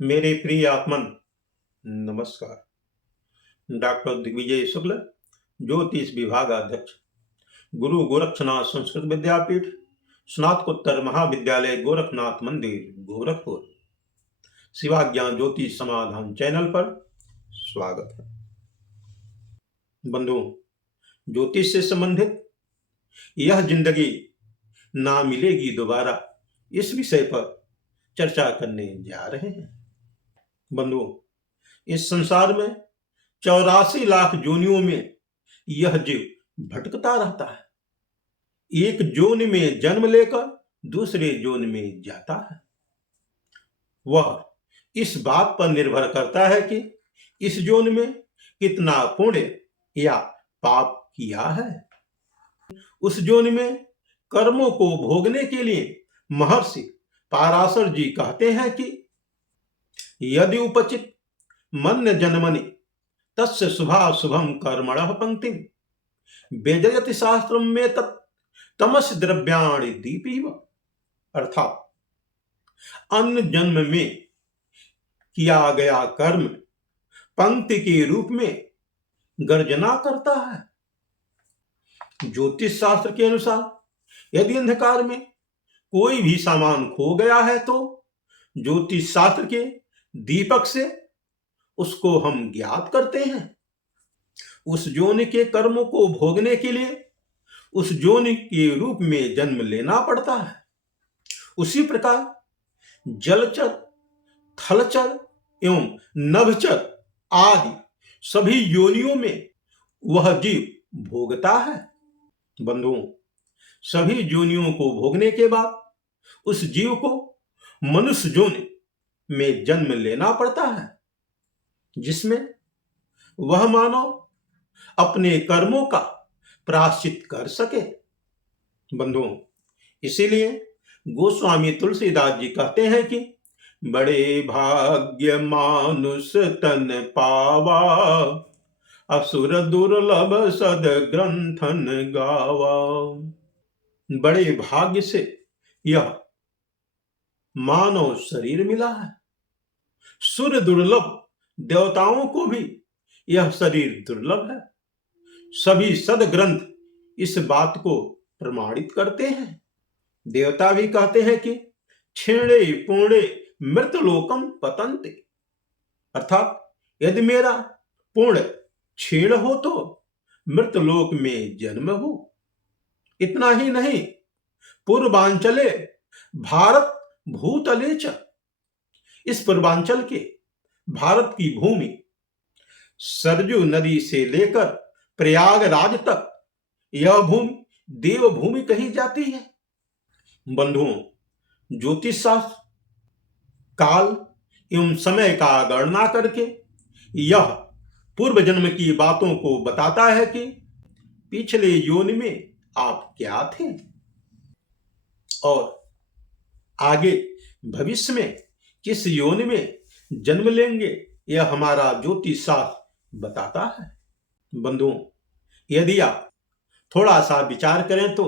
मेरे प्रिय आत्मन, नमस्कार। डॉक्टर दिग्विजय शुक्ल, ज्योतिष विभागाध्यक्ष, गुरु गोरक्षनाथ संस्कृत विद्यापीठ, स्नातकोत्तर महाविद्यालय गोरखनाथ मंदिर, गोरखपुर। शिवाज्ञान ज्योतिष समाधान चैनल पर स्वागत है। बंधुओं, ज्योतिष से संबंधित यह जिंदगी ना मिलेगी दोबारा, इस विषय पर चर्चा करने जा रहे हैं। बंधुओं, इस संसार में 84 लाख योनियों में यह जीव भटकता रहता है। एक योनि में जन्म लेकर दूसरे योनि में जाता है। वह इस बात पर निर्भर करता है कि इस योनि में कितना पुण्य या पाप किया है। उस योनि में कर्मों को भोगने के लिए महर्षि पाराशर जी कहते हैं कि यदि उपचित मन्य जन्मनि तस्य शुभाशुभम कर्मणः पंक्तिम वेदयति शास्त्रम में तत् तमस्य द्रव्याणि दीपीव। अर्थात अन्य जन्म में किया गया कर्म पंक्ति के रूप में गर्जना करता है। ज्योतिष शास्त्र के अनुसार यदि अंधकार में कोई भी सामान खो गया है तो ज्योतिष शास्त्र के दीपक से उसको हम ज्ञात करते हैं। उस योनि के कर्मों को भोगने के लिए उस योनि के रूप में जन्म लेना पड़ता है। उसी प्रकार जलचर, थलचर एवं नभचर आदि सभी योनियों में वह जीव भोगता है। बंधुओं, सभी योनियों को भोगने के बाद उस जीव को मनुष्य योनि में जन्म लेना पड़ता है, जिसमें वह मानव अपने कर्मों का प्रायश्चित कर सके। बंधुओं, इसीलिए गोस्वामी तुलसीदास जी कहते हैं कि बड़े भाग्य मानुष तन पावा, असुर दुर्लभ सद ग्रंथन गावा। बड़े भाग्य से यह मानव शरीर मिला है। सुर दुर्लभ, देवताओं को भी यह शरीर दुर्लभ है। सभी सदग्रंथ इस बात को प्रमाणित करते हैं। देवता भी कहते हैं कि क्षीणे पुणे मृतलोकम पतन्ते। अर्थात यदि मेरा पुण्य क्षीण हो तो मृतलोक में जन्म हो। इतना ही नहीं, पूर्वांचले भारत भूतले च, इस पूर्वांचल के भारत की भूमि सरजू नदी से लेकर प्रयागराज तक यह भूमि देवभूमि कही जाती है। बंधुओं, ज्योतिष शास्त्र काल एवं समय का गणना करके यह पूर्व जन्म की बातों को बताता है कि पिछले योनि में आप क्या थे और आगे भविष्य में किस योनि में जन्म लेंगे, यह हमारा ज्योतिष शास्त्र बताता है। बंधुओं, यदि आप थोड़ा सा विचार करें तो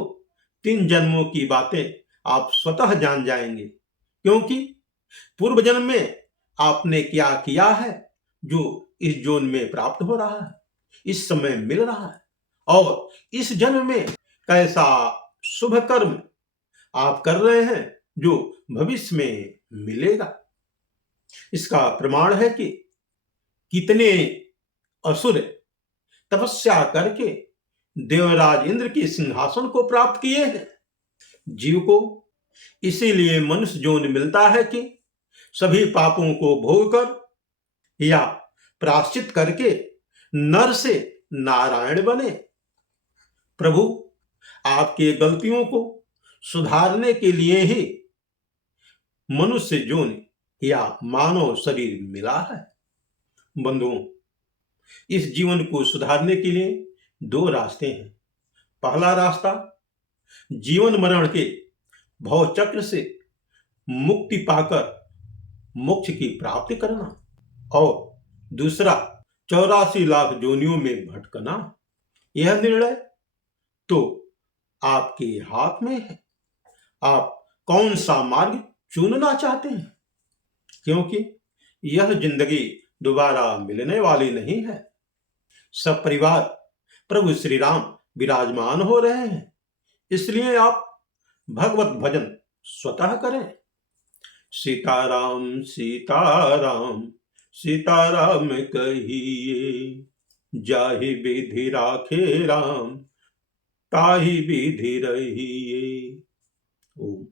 3 जन्मों की बातें आप स्वतः जान जाएंगे, क्योंकि पूर्व जन्म में आपने क्या किया है जो इस जन्म में प्राप्त हो रहा है, इस समय मिल रहा है, और इस जन्म में कैसा शुभ कर्म आप कर रहे हैं जो भविष्य में मिलेगा। इसका प्रमाण है कि कितने असुर तपस्या करके देवराज इंद्र के सिंहासन को प्राप्त किए हैं। जीव को इसीलिए मनुष्य योनि मिलता है कि सभी पापों को भोगकर या प्रायश्चित करके नर से नारायण बने। प्रभु आपके गलतियों को सुधारने के लिए ही मनुष्य योनि या मानव शरीर मिला है। बंधुओं, इस जीवन को सुधारने के लिए 2 रास्ते हैं। पहला रास्ता जीवन मरण के भव चक्र से मुक्ति पाकर मोक्ष की प्राप्ति करना, और दूसरा 84 लाख योनियों में भटकना। यह निर्णय तो आपके हाथ में है, आप कौन सा मार्ग चुनना चाहते हैं, क्योंकि यह जिंदगी दोबारा मिलने वाली नहीं है। सब परिवार प्रभु श्री राम विराजमान हो रहे हैं, इसलिए आप भगवत भजन स्वतः करें। सीताराम सीताराम सीताराम कहिए, जाहि विधि राखे राम ताहि विधि रहिए। ओम